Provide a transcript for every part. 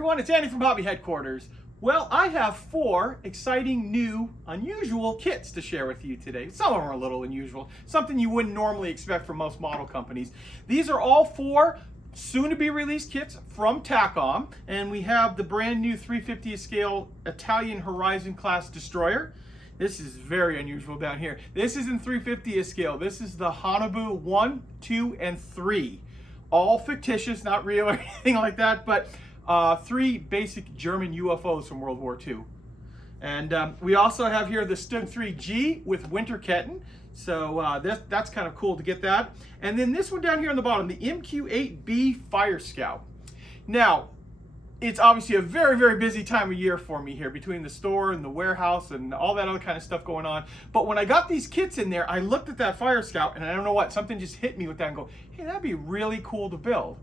everyone, it's Andy from Hobby Headquarters. Well, I have 4 exciting, new, unusual kits to share with you today. Some of them are a little unusual, something you wouldn't normally expect from most model companies. These are all 4 soon-to-be-released kits from Takom, and we have the brand new 350th scale Italian Horizon class destroyer. This is very unusual down here. This is in 350th scale. This is the Hanaboo 1, 2, and 3. All fictitious, not real or anything like that, but 3 basic German UFOs from World War II. And we also have here the Stug 3G with Winterketten. So that's kind of cool to get that. And then this one down here on the bottom, the MQ-8B Fire Scout. Now, it's obviously a very, very busy time of year for me here between the store and the warehouse and all that other kind of stuff going on. But when I got these kits in there, I looked at that Fire Scout and I don't know what, something just hit me with that and go, hey, that'd be really cool to build.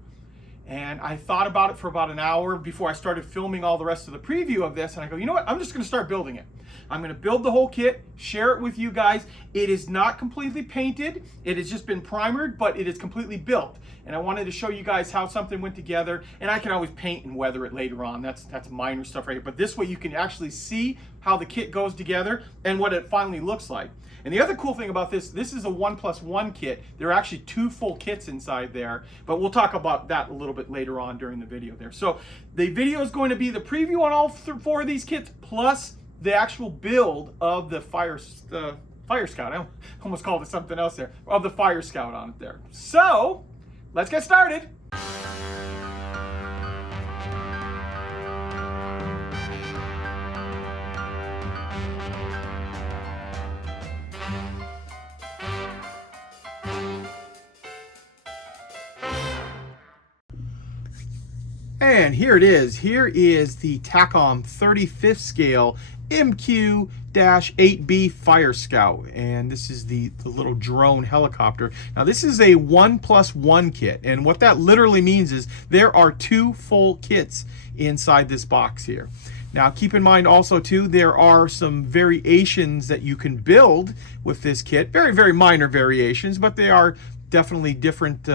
And I thought about it for about an hour before I started filming all the rest of the preview of this. And I go, you know what? I'm just going to start building it. I'm going to build the whole kit, share it with you guys. It is not completely painted. It has just been primered, but it is completely built. And I wanted to show you guys how something went together. And I can always paint and weather it later on. That's minor stuff right here. But this way you can actually see how the kit goes together and what it finally looks like. And the other cool thing about this is a 1+1 kit. There are actually 2 full kits inside there, but we'll talk about that a little bit later on during the video there. So the video is going to be the preview on all 4 of these kits, plus the actual build of the Fire Scout. I almost called it something else there, of the Fire Scout on it there. So let's get started. And here it is. Here is the Takom 35th scale MQ-8B Fire Scout. And this is the little drone helicopter. Now this is a 1+1 kit. And what that literally means is there are 2 full kits inside this box here. Now keep in mind also too, there are some variations that you can build with this kit. Very, very minor variations, but they are definitely different,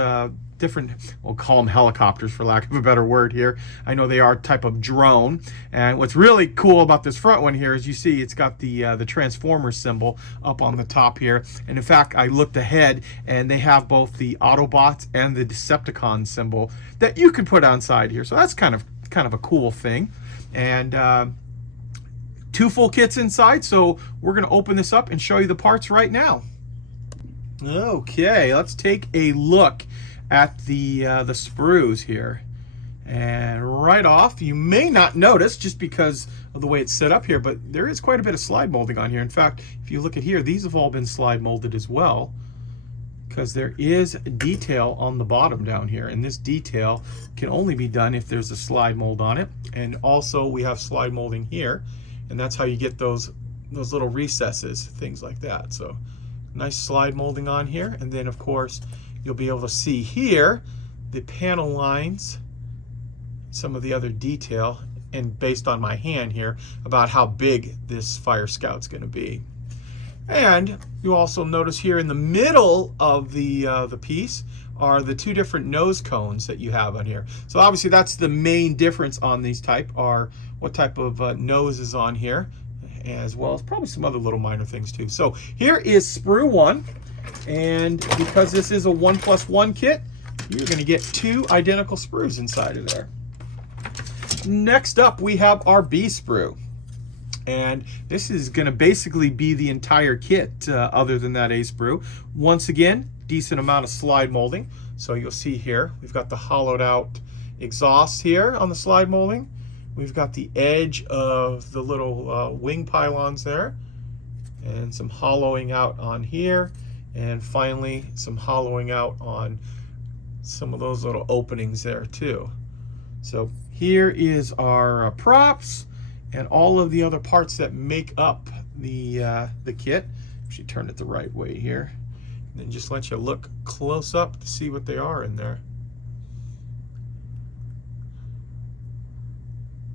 we'll call them helicopters for lack of a better word here. I know they are a type of drone. And what's really cool about this front one here is you see it's got the Transformers symbol up on the top here. And in fact, I looked ahead and they have both the Autobots and the Decepticon symbol that you can put on side here. So that's kind of a cool thing. And 2 full kits inside. So we're going to open this up and show you the parts right now. Okay, let's take a look at the sprues here. And right off, you may not notice just because of the way it's set up here, but there is quite a bit of slide molding on here. In fact, if you look at here, these have all been slide molded as well, because there is detail on the bottom down here, and this detail can only be done if there's a slide mold on it. And also we have slide molding here, and that's how you get those little recesses, things like that. So nice slide molding on here. And then of course you'll be able to see here the panel lines, some of the other detail, and based on my hand here about how big this Fire Scout's going to be. And you also notice here in the middle of the piece are the 2 different nose cones that you have on here. So obviously that's the main difference on these type, are what type of nose is on here, as well as probably some other little minor things too. So here is sprue 1. And because this is a 1+1 kit, you're going to get 2 identical sprues inside of there. Next up, we have our B sprue. And this is going to basically be the entire kit other than that A sprue. Once again, decent amount of slide molding. So you'll see here, we've got the hollowed out exhaust here on the slide molding. We've got the edge of the little wing pylons there. And some hollowing out on here. And finally, some hollowing out on some of those little openings there too. So here is our props and all of the other parts that make up the kit. Actually turn it the right way here. And then just let you look close up to see what they are in there.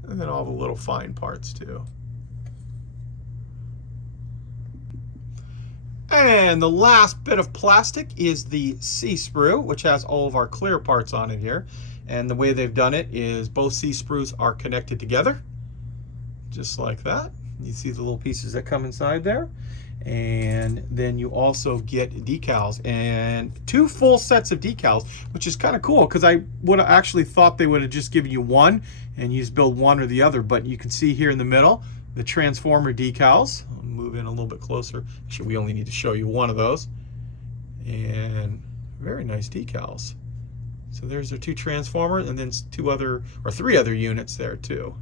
And then all the little fine parts too. And the last bit of plastic is the C sprue, which has all of our clear parts on it here. And the way they've done it is both C-sprues are connected together, just like that. You see the little pieces that come inside there. And then you also get decals, and 2 full sets of decals, which is kind of cool because I would have actually thought they would have just given you one and you just build one or the other. But you can see here in the middle the Transformer decals. I'll move in a little bit closer. Actually, we only need to show you one of those. And very nice decals. So there's their 2 Transformers, and then 2 other or 3 other units there too.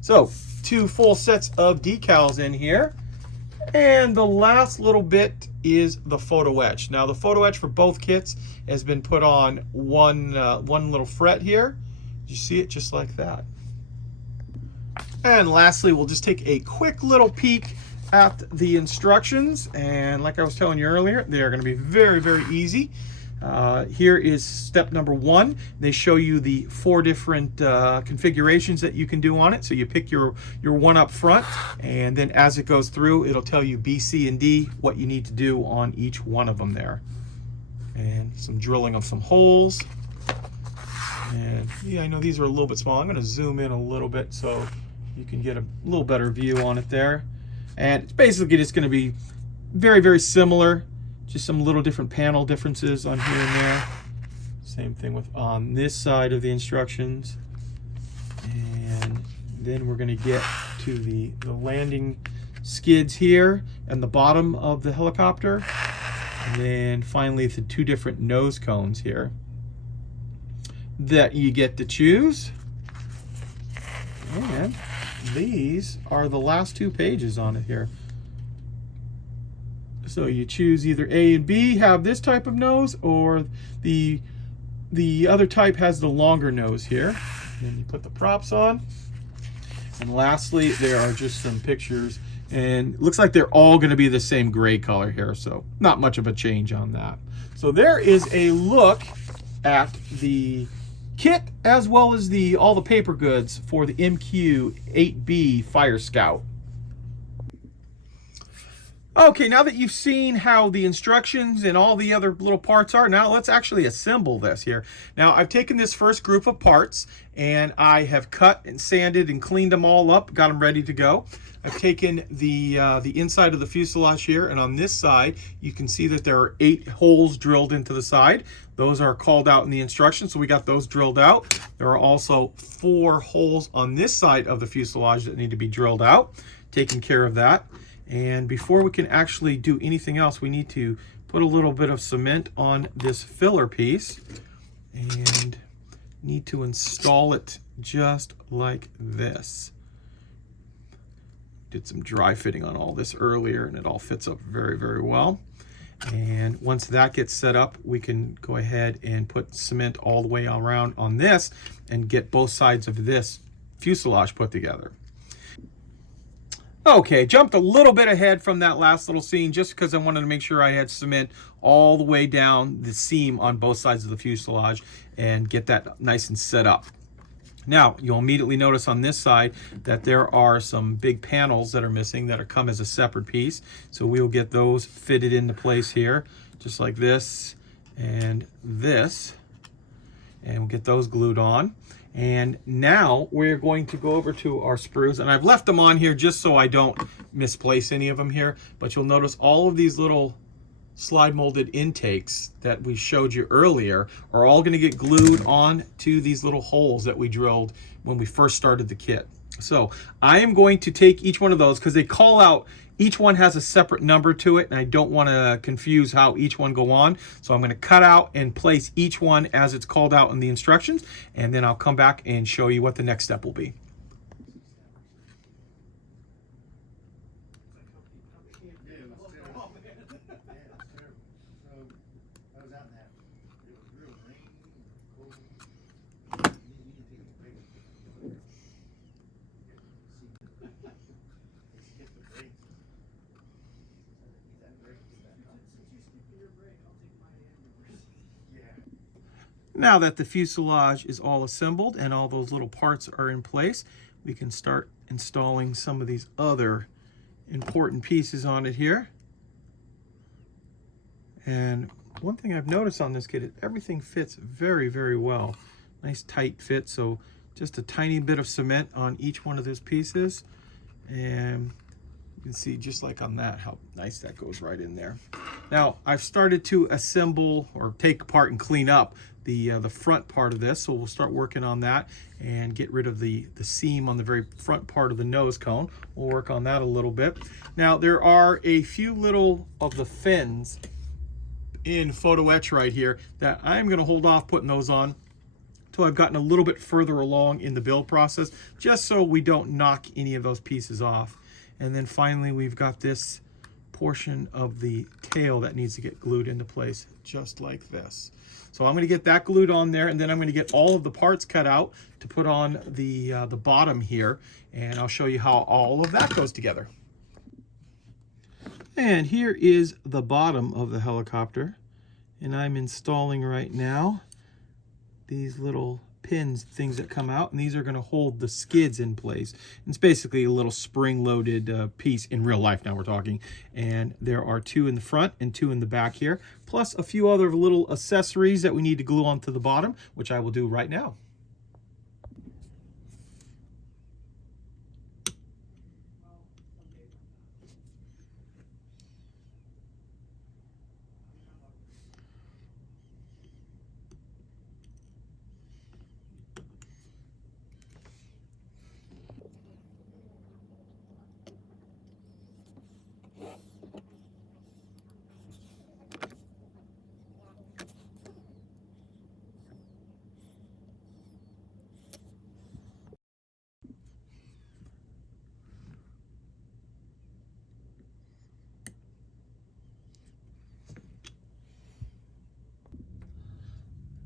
So 2 full sets of decals in here. And the last little bit is the photo etch. Now the photo etch for both kits has been put on one little fret here. You see it just like that. And lastly, we'll just take a quick little peek at the instructions. And like I was telling you earlier, they are going to be very, very easy. Here is step number 1. They show you the 4 different configurations that you can do on it. So you pick your one up front, and then as it goes through, it'll tell you B, C, and D what you need to do on each one of them there. And some drilling of some holes. And yeah, I know these are a little bit small. I'm going to zoom in a little bit so you can get a little better view on it there. And it's basically just going to be very, very similar. Just some little different panel differences on here and there. Same thing with on this side of the instructions. And then we're going to get to the landing skids here and the bottom of the helicopter. And then finally the 2 different nose cones here that you get to choose. And these are the last 2 pages on it here. So you choose either A and B have this type of nose, or the other type has the longer nose here. Then you put the props on. And lastly, there are just some pictures, and it looks like they're all going to be the same gray color here, so not much of a change on that. So there is a look at the kit as well as all the paper goods for the MQ-8B Fire Scout. Okay, now that you've seen how the instructions and all the other little parts are, now let's actually assemble this here. Now, I've taken this first group of parts and I have cut and sanded and cleaned them all up, got them ready to go. I've taken the inside of the fuselage here, and on this side, you can see that there are 8 holes drilled into the side. Those are called out in the instructions, so we got those drilled out. There are also 4 holes on this side of the fuselage that need to be drilled out, taking care of that. And before we can actually do anything else, we need to put a little bit of cement on this filler piece and need to install it just like this. Did some dry fitting on all this earlier, and it all fits up very, very well. And once that gets set up, we can go ahead and put cement all the way around on this and get both sides of this fuselage put together. Okay, jumped a little bit ahead from that last little scene just because I wanted to make sure I had cement all the way down the seam on both sides of the fuselage and get that nice and set up. Now, you'll immediately notice on this side that there are some big panels that are missing that come as a separate piece. So we'll get those fitted into place here, just like this and this. And we'll get those glued on. And now we're going to go over to our sprues, and I've left them on here just so I don't misplace any of them here, but you'll notice all of these little slide molded intakes that we showed you earlier are all going to get glued on to these little holes that we drilled when we first started the kit. So I am going to take each one of those because they call out, each one has a separate number to it, and I don't want to confuse how each one go on. So I'm going to cut out and place each one as it's called out in the instructions, and then I'll come back and show you what the next step will be. Now that the fuselage is all assembled and all those little parts are in place, we can start installing some of these other important pieces on it here. And one thing I've noticed on this kit is everything fits very, very well. nice tight fit. So just a tiny bit of cement on each one of those pieces, and you can see just like on that how nice that goes right in there. Now I've started to assemble or take apart and clean up the front part of this, so we'll start working on that and get rid of the seam on the very front part of the nose cone. We'll work on that a little bit. Now there are a few little of the fins in photo etch right here that I'm going to hold off putting those on until I've gotten a little bit further along in the build process, just so we don't knock any of those pieces off. And then finally we've got this portion of the tail that needs to get glued into place just like this. So I'm going to get that glued on there, and then I'm going to get all of the parts cut out to put on the bottom here, and I'll show you how all of that goes together. And here is the bottom of the helicopter, and I'm installing right now these little pins, things that come out, and these are going to hold the skids in place. It's basically a little spring-loaded piece in real life now we're talking, and there are 2 in the front and 2 in the back here, plus a few other little accessories that we need to glue onto the bottom, which I will do right now.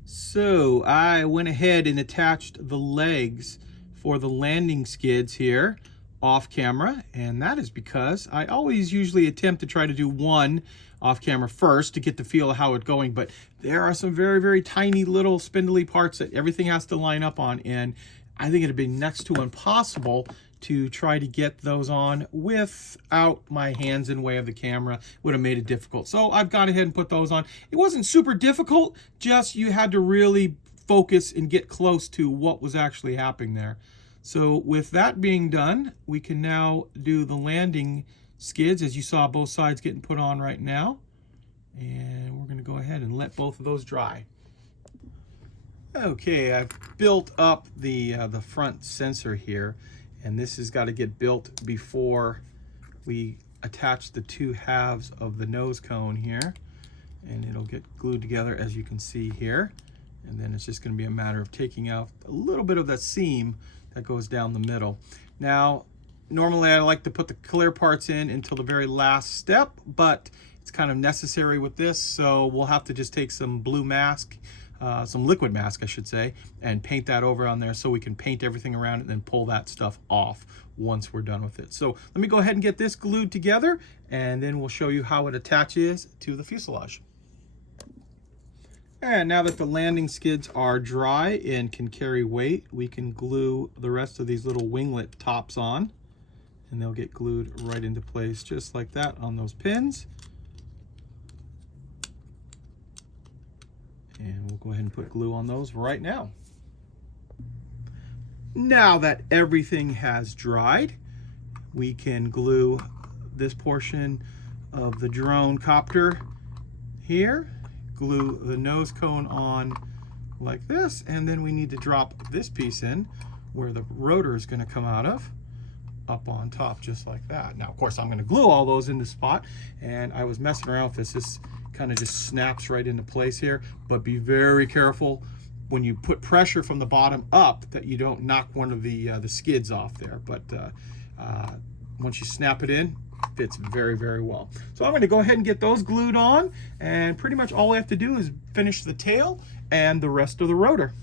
So I went ahead and attached the legs for the landing skids here off camera, and that is because I always usually attempt to try to do one off camera first to get the feel of how it's going, but there are some very, very tiny little spindly parts that everything has to line up on, and I think it'd be next to impossible to try to get those on without my hands in the way of the camera. Would have made it difficult. So I've gone ahead and put those on. It wasn't super difficult, just you had to really focus and get close to what was actually happening there. So with that being done, we can now do the landing skids, as you saw both sides getting put on right now. And we're going to go ahead and let both of those dry. Okay, I've built up the front sensor here, and this has got to get built before we attach the 2 halves of the nose cone here, and it'll get glued together as you can see here. And then it's just going to be a matter of taking out a little bit of that seam that goes down the middle. Now normally I like to put the clear parts in until the very last step, but it's kind of necessary with this, so we'll have to just take some blue mask, some liquid mask I should say, and paint that over on there so we can paint everything around it and then pull that stuff off once we're done with it. So let me go ahead and get this glued together, and then we'll show you how it attaches to the fuselage. And now that the landing skids are dry and can carry weight, we can glue the rest of these little winglet tops on, and they'll get glued right into place just like that on those pins. And we'll go ahead and put glue on those right now. Now that everything has dried, we can glue this portion of the drone copter here, glue the nose cone on like this, and then we need to drop this piece in where the rotor is going to come out of, up on top just like that. Now of course I'm going to glue all those in the spot, and I was messing around with this kind of just snaps right into place here, but be very careful when you put pressure from the bottom up that you don't knock one of the skids off there. But once you snap it in, fits very, very well. So I'm going to go ahead and get those glued on, and pretty much all I have to do is finish the tail and the rest of the rotor.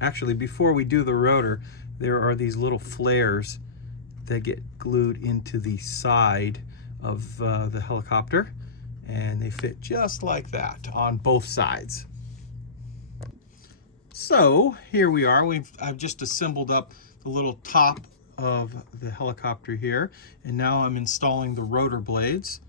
Actually, before we do the rotor, there are these little flares that get glued into the side of the helicopter, and they fit just like that on both sides. So here we are. I've just assembled up the little top of the helicopter here, and now I'm installing the rotor blades,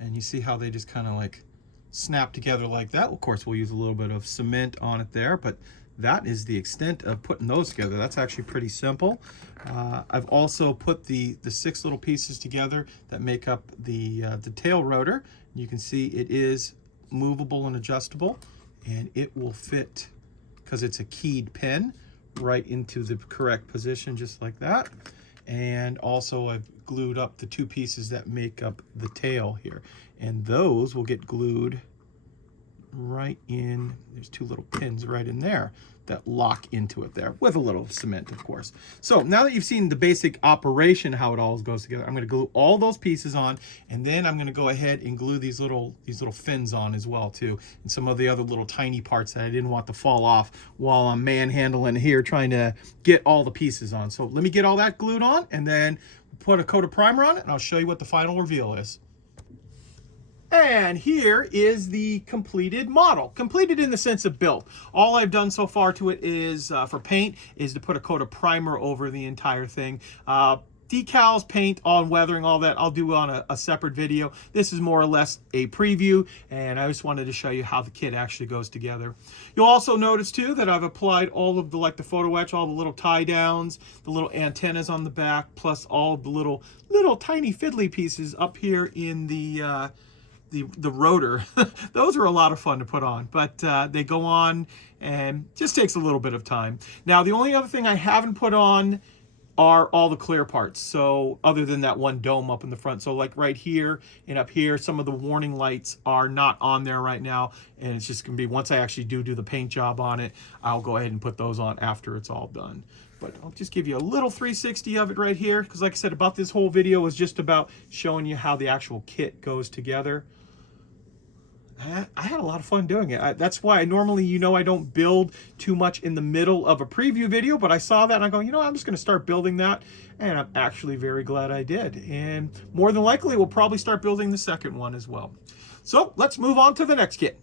and you see how they just kind of like snap together like that. Of course, we'll use a little bit of cement on it there, but that is the extent of putting those together. That's actually pretty simple. I've also put the 6 little pieces together that make up the tail rotor. You can see it is movable and adjustable, and it will fit, because it's a keyed pin, right into the correct position, just like that. And also I've glued up the 2 pieces that make up the tail here, and those will get glued right in. There's 2 little pins right in there that lock into it there, with a little cement, of course. So now that you've seen the basic operation, how it all goes together, I'm going to glue all those pieces on, and then I'm going to go ahead and glue these little fins on as well too, and some of the other little tiny parts that I didn't want to fall off while I'm manhandling here trying to get all the pieces on. So let me get all that glued on, and then put a coat of primer on it, and I'll show you what the final reveal is. And here is the completed model. Completed in the sense of built. All I've done so far to it is, for paint, is to put a coat of primer over the entire thing. Decals, paint, on weathering, all that, I'll do on a separate video. This is more or less a preview, and I just wanted to show you how the kit actually goes together. You'll also notice too that I've applied all of the, like the photo etch, all the little tie downs, the little antennas on the back, plus all the little tiny fiddly pieces up here in the rotor. Those are a lot of fun to put on, but they go on and just takes a little bit of time. Now, the only other thing I haven't put on are all the clear parts. So other than that one dome up in the front. So like right here and up here, some of the warning lights are not on there right now. And it's just gonna be, once I actually do the paint job on it, I'll go ahead and put those on after it's all done. But I'll just give you a little 360 of it right here, because like I said, about this whole video was just about showing you how the actual kit goes together. I had a lot of fun doing it. That's why normally, I don't build too much in the middle of a preview video, but I saw that and I'm going, I'm just going to start building that. And I'm actually very glad I did. And more than likely, we'll probably start building the second one as well. So let's move on to the next kit.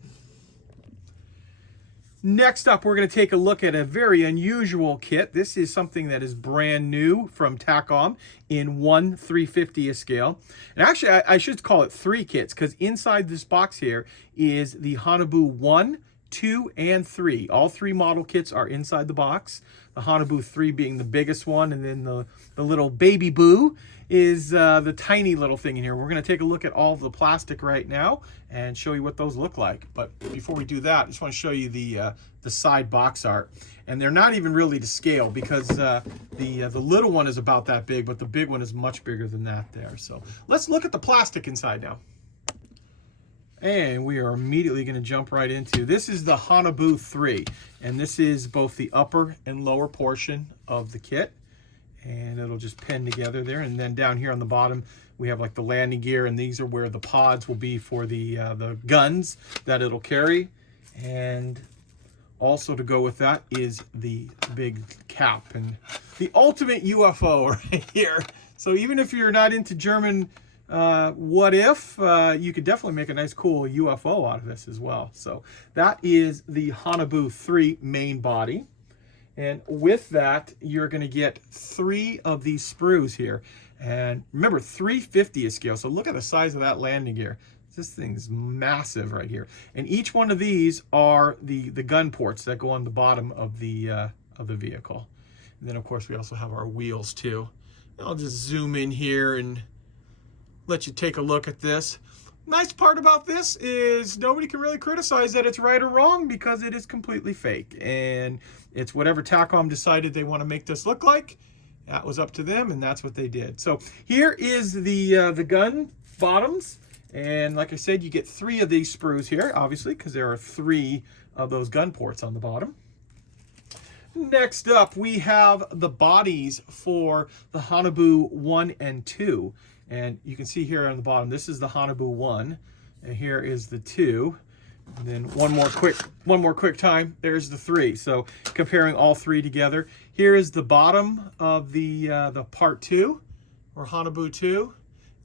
Next up, we're going to take a look at a very unusual kit. This is something that is brand new from Takom in 1/350th scale. And actually, I should call it 3 kits, because inside this box here is the Hanaboo 1, 2, and 3. All 3 model kits are inside the box. The Hanaboo 3 being the biggest one, and then the little baby boo is the tiny little thing in here. We're going to take a look at all of the plastic right now and show you what those look like. But before we do that, I just want to show you the side box art. And they're not even really to scale, because the little one is about that big, but the big one is much bigger than that there. So let's look at the plastic inside now. And we are immediately going to jump right into, this is the Hanaboo 3. And this is both the upper and lower portion of the kit. And it'll just pin together there. And then down here on the bottom, we have like the landing gear, and these are where the pods will be for the guns that it'll carry. And also to go with that is the big cap and the ultimate UFO right here. So even if you're not into German what if, you could definitely make a nice cool UFO out of this as well. So that is the Hanaboo 3 main body. And with that, you're going to get 3 of these sprues here. And remember, 3/50th scale. So look at the size of that landing gear. This thing's massive right here. And each one of these are the gun ports that go on the bottom of the vehicle. And then, of course, we also have our wheels, too. I'll just zoom in here and let you take a look at this. Nice part about this is nobody can really criticize that it's right or wrong, because it is completely fake. And it's whatever Takom decided they want to make this look like. That was up to them, and that's what they did. So here is the gun bottoms. And like I said, you get 3 of these sprues here, obviously, because there are 3 of those gun ports on the bottom. Next up, we have the bodies for the Hanaboo 1 and 2. And you can see here on the bottom, this is the Hanaboo 1, and here is the 2. And then one more quick time, there's the 3. So comparing all 3 together, here is the bottom of the part 2, or Hanaboo 2,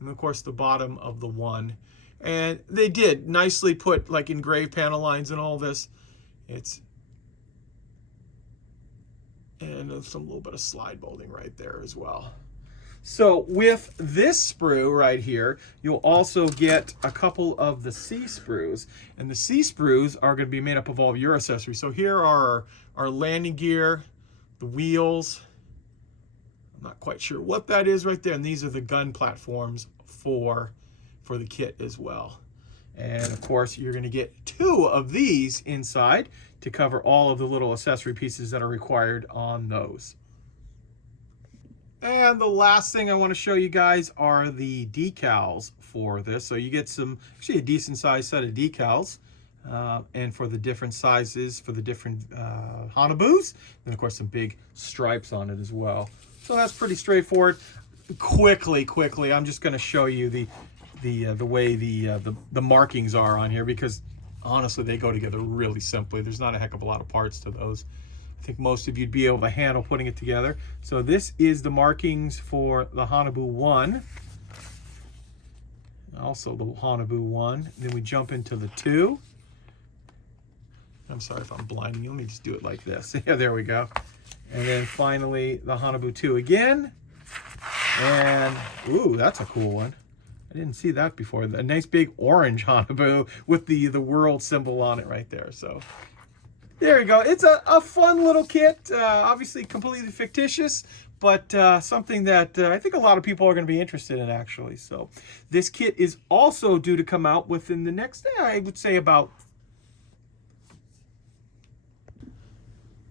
and of course the bottom of the 1. And they did nicely put like engraved panel lines and all this. And some little bit of slide molding right there as well. So with this sprue right here, you'll also get a couple of the C sprues. And the C sprues are going to be made up of all of your accessories. So here are our landing gear, the wheels. I'm not quite sure what that is right there. And these are the gun platforms for the kit as well. And of course, you're going to get 2 of these inside to cover all of the little accessory pieces that are required on those. And the last thing I want to show you guys are the decals for this. So you get actually a decent sized set of decals. And for the different sizes, for the different Hanaboos, and of course some big stripes on it as well. So that's pretty straightforward. Quickly, I'm just going to show you the way the markings are on here, because honestly they go together really simply. There's not a heck of a lot of parts to those. I think most of you'd be able to handle putting it together. So this is the markings for the Hanaboo 1. Also the Hanaboo 1. Then we jump into the 2. I'm sorry if I'm blinding you. Let me just do it like this. Yeah, there we go. And then finally the Hanaboo 2 again. And ooh, that's a cool one. I didn't see that before. A nice big orange Hanaboo with the world symbol on it right there. So there you go. It's a fun little kit. Obviously completely fictitious, but something that I think a lot of people are going to be interested in, actually. So this kit is also due to come out within the next, I would say about.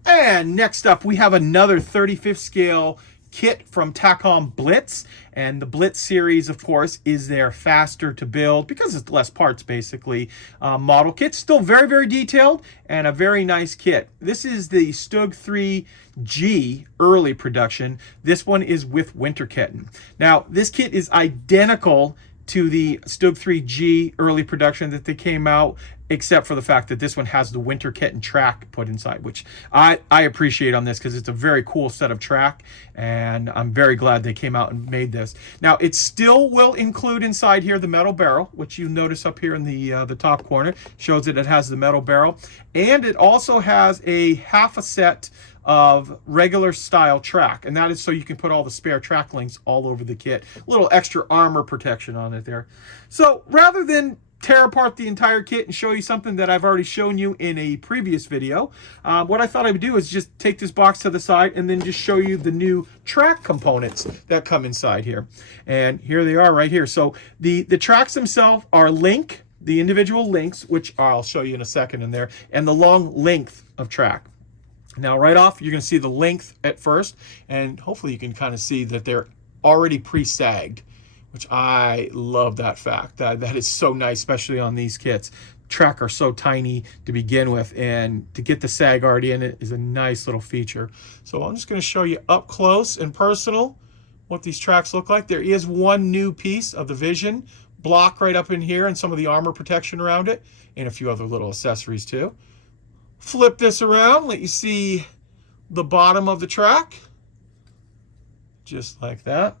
And next up, we have another 35th scale kit from Takom Blitz. And the Blitz series, of course, is their faster to build, because it's less parts, basically, model kit. Still very, very detailed and a very nice kit. This is the Stug 3G early production. This one is with winter kitten. Now, this kit is identical to the Stug 3G early production that they came out, except for the fact that this one has the winter kitten track put inside, which I appreciate on this, because it's a very cool set of track, and I'm very glad they came out and made this. Now, it still will include inside here the metal barrel, which you notice up here in the top corner, shows that it has the metal barrel, and it also has a half a set of regular style track, and that is so you can put all the spare track links all over the kit. A little extra armor protection on it there. So rather than tear apart the entire kit and show you something that I've already shown you in a previous video, what I thought I would do is just take this box to the side and then just show you the new track components that come inside here. And here they are right here. So the tracks themselves are the individual links, which I'll show you in a second in there, and the long length of track. Now, right off, you're going to see the length at first, and hopefully you can kind of see that they're already pre-sagged, which I love that fact. That is so nice, especially on these kits. Track are so tiny to begin with, and to get the sag already in it is a nice little feature. So I'm just going to show you up close and personal what these tracks look like. There is one new piece of the Vision block right up in here, and some of the armor protection around it, and a few other little accessories too. Flip this around, let you see the bottom of the track, just like that.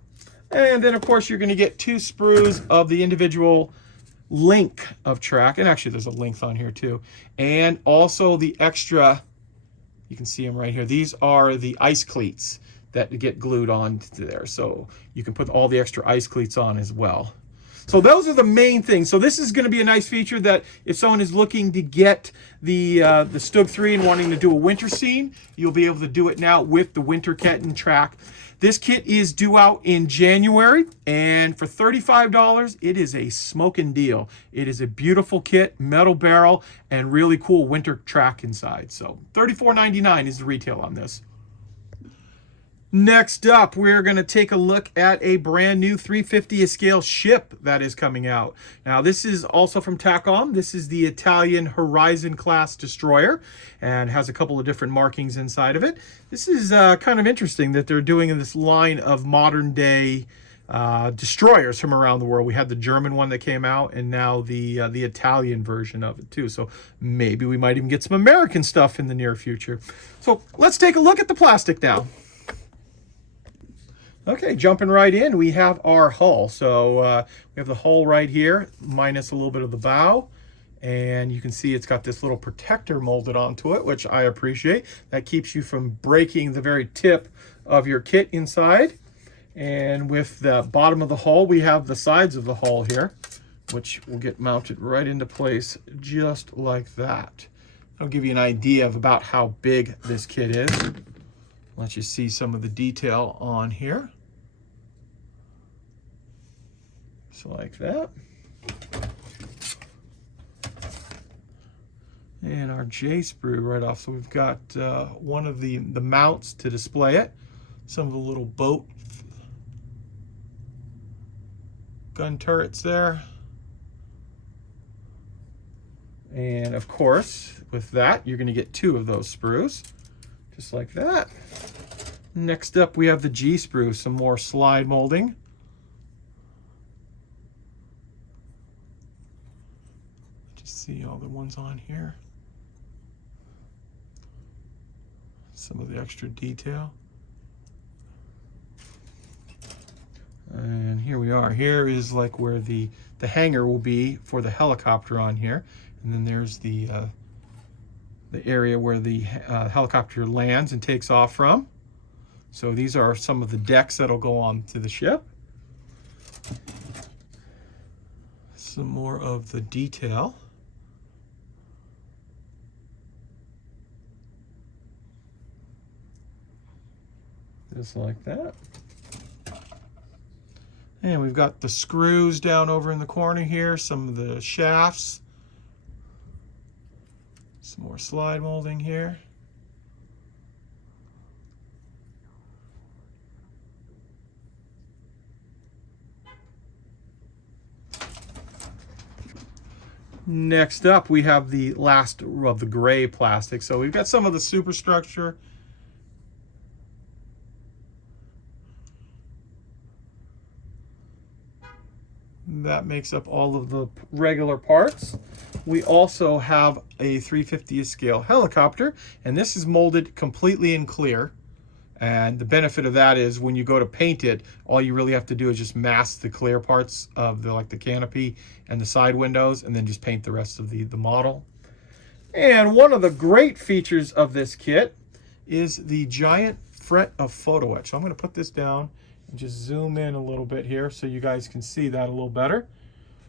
And then, of course, you're going to get 2 sprues of the individual link of track. And actually, there's a length on here, too. And also the extra, you can see them right here. These are the ice cleats that get glued on to there. So you can put all the extra ice cleats on as well. So those are the main things. So this is going to be a nice feature that if someone is looking to get the Stug 3 and wanting to do a winter scene, you'll be able to do it now with the winter kitten track. This kit is due out in January, and for $35, it is a smoking deal. It is a beautiful kit, metal barrel, and really cool winter track inside. So $34.99 is the retail on this. Next up, we're going to take a look at a brand new 350th scale ship that is coming out. Now, this is also from Takom. This is the Italian Horizon class destroyer, and has a couple of different markings inside of it. This is kind of interesting that they're doing in this line of modern day destroyers from around the world. We had the German one that came out, and now the Italian version of it too. So maybe we might even get some American stuff in the near future. So let's take a look at the plastic now. Okay, jumping right in, we have our hull. So we have the hull right here, minus a little bit of the bow. And you can see it's got this little protector molded onto it, which I appreciate. That keeps you from breaking the very tip of your kit inside. And with the bottom of the hull, we have the sides of the hull here, which will get mounted right into place just like that. I'll give you an idea of about how big this kit is. Let you see some of the detail on here. So like that. And our J sprue right off. So we've got one of the mounts to display it. Some of the little boat gun turrets there. And of course, with that, you're going to get 2 of those sprues, just like that. Next up, we have the G sprue, some more slide molding. Just see all the ones on here. Some of the extra detail. And here we are. Here is like where the hangar will be for the helicopter on here. And then there's the area where the helicopter lands and takes off from. So these are some of the decks that'll go on to the ship. Some more of the detail. Just like that. And we've got the screws down over in the corner here, some of the shafts. Some more slide molding here. Next up, we have the last of the gray plastic. So we've got some of the superstructure. That makes up all of the regular parts. We also have a 3/50th scale helicopter, and this is molded completely in clear. And the benefit of that is when you go to paint it, all you really have to do is just mask the clear parts of the canopy and the side windows, and then just paint the rest of the model. And one of the great features of this kit is the giant fret of photo etch. So I'm going to put this down and just zoom in a little bit here so you guys can see that a little better.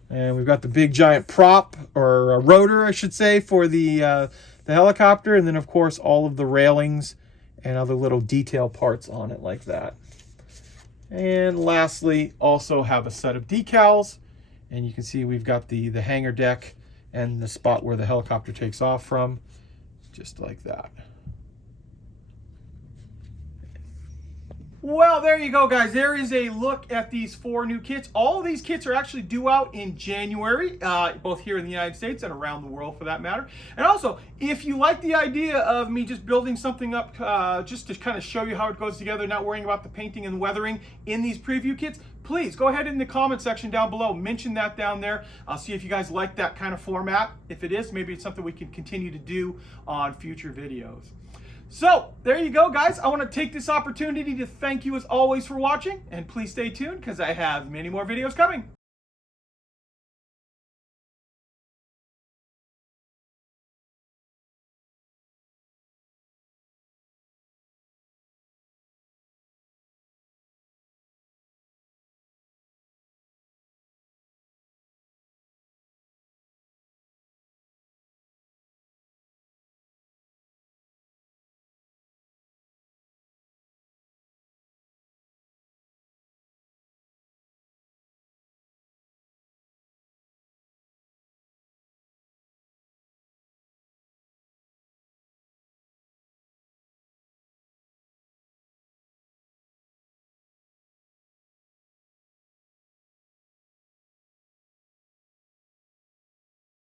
And we've got the big giant prop, or a rotor I should say, for the helicopter, and then of course all of the railings and other little detail parts on it like that. And lastly, also have a set of decals, and you can see we've got the hangar deck and the spot where the helicopter takes off from, just like that. Well, there you go, guys. There is a look at these 4 new kits. All of these kits are actually due out in January, both here in the United States and around the world for that matter. And also, if you like the idea of me just building something up just to kind of show you how it goes together, not worrying about the painting and weathering in these preview kits, please go ahead in the comment section down below. Mention that down there. I'll see if you guys like that kind of format. If it is, maybe it's something we can continue to do on future videos. So, there you go, guys. I want to take this opportunity to thank you as always for watching, and please stay tuned because I have many more videos coming.